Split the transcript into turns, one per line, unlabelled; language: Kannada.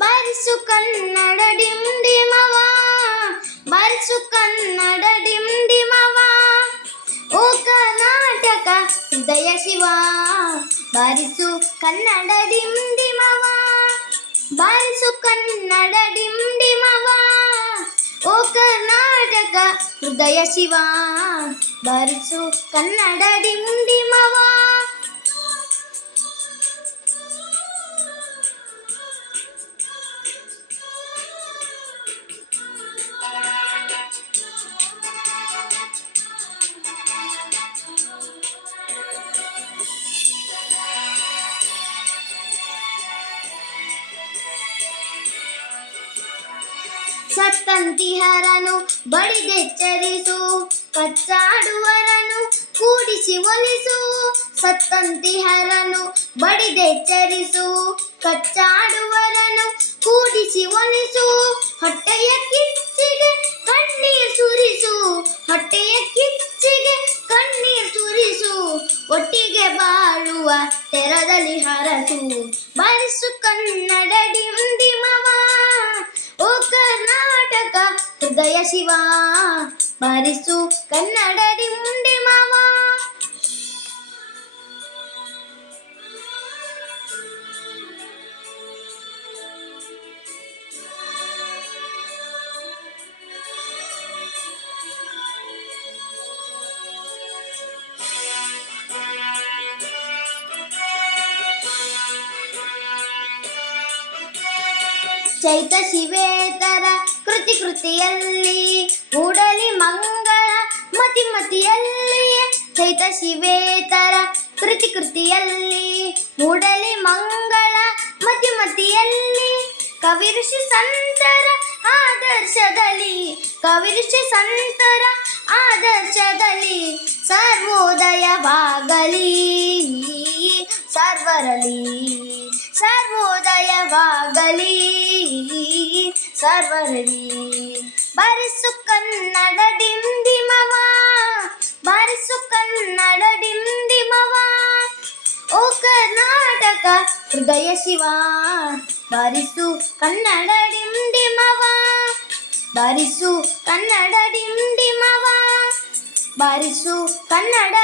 ಬರಿಸು ಕನ್ನಡ ಡಿಮ್ ಡಿಮವ ಬರಿಸು ಕನ್ನಡ ಡಿಮ್ ಡಿಮವ ಓ ಕರ್ನಾಟಕ ಹೃದಯ ಶಿವ, ಬರಿಸು ಕನ್ನಡ ಡಿಮ್ ಡಿಮವ ಬರಿಸು ಕನ್ನಡ ಡಿಮ್ ಡಿಮವ ಕರ್ನಾಟಕ ಹೃದಯ ಶಿವ ಬಾರಿಸು ಕನ್ನಡ ಡಿಂಡಿಮವ ಸತ್ತಂತಿಹರನು ಬಡಿದೆಚ್ಚರಿಸು ಕಚ್ಚಾಡುವರನು ಕೂಡಿಸಿ ಒಲಿಸು. ಸತ್ತಂತಿಹರನು ಬಡಿದೆಚ್ಚರಿಸು ಕಚ್ಚಾಡುವರನು ಕೂಡಿಸಿ ಒಲಿಸು. ಹೊಟ್ಟೆಯ ಕಿಚ್ಚಿಗೆ ಕಣ್ಣೀರ್ ಸುರಿಸು, ಹೊಟ್ಟೆಯ ಕಿಚ್ಚಿಗೆ ಕಣ್ಣೀರ್ ಸುರಿಸು. ಒಟ್ಟಿಗೆ ಬಾಳುವ ತೆರದಲ್ಲಿ ಹರಸು. ಬರಿಸು ಕನ್ನಡ ಡಿಂಡಿಮವ ಹೃದಯ ಶಿವ ಬಾರಿಸು ಕನ್ನಡ ಡಿಂಡಿಮವ ಚೈತ ಶಿವೇತರ ಕೃತಿ ಕೃತಿಯಲ್ಲಿ, ಕೂಡಲಿ ಮಂಗಳ ಮತಿ ಮತಿಯಲ್ಲಿ, ಚೈತ ಶಿವೇತರ ಕೃತಿ ಕೃತಿಯಲ್ಲಿ ಮೂಡಲಿ ಮಂಗಳ ಮತಿ ಮತಿಯಲ್ಲಿ, ಕವಿ ಋಷಿ ಸಂತರ ಆದರ್ಶದಲ್ಲಿ, ಕವಿ ಋಷಿ ಸಂತರ ಆದರ್ಶದಲ್ಲಿ, ಸರ್ವೋದಯವಾಗಲಿ ಸರ್ವರಲಿ ಸರ್ವೋದಯವಾಗಲಿ. ಸರ್ವರಲಿ ಬಾರಿಸು ಕನ್ನಡ ಡಿಂಡಿಮವ ಬಾರಿಸು ಕನ್ನಡ ಡಿಂಡಿಮವ ಓ ಕರ್ನಾಟಕ ಹೃದಯ ಶಿವ ಬಾರಿಸು ಕನ್ನಡ ಡಿಂಡಿಮವ ಬಾರಿಸು ಕನ್ನಡ ಡಿಂಡಿಮವ ಬಾರಿಸು ಕನ್ನಡ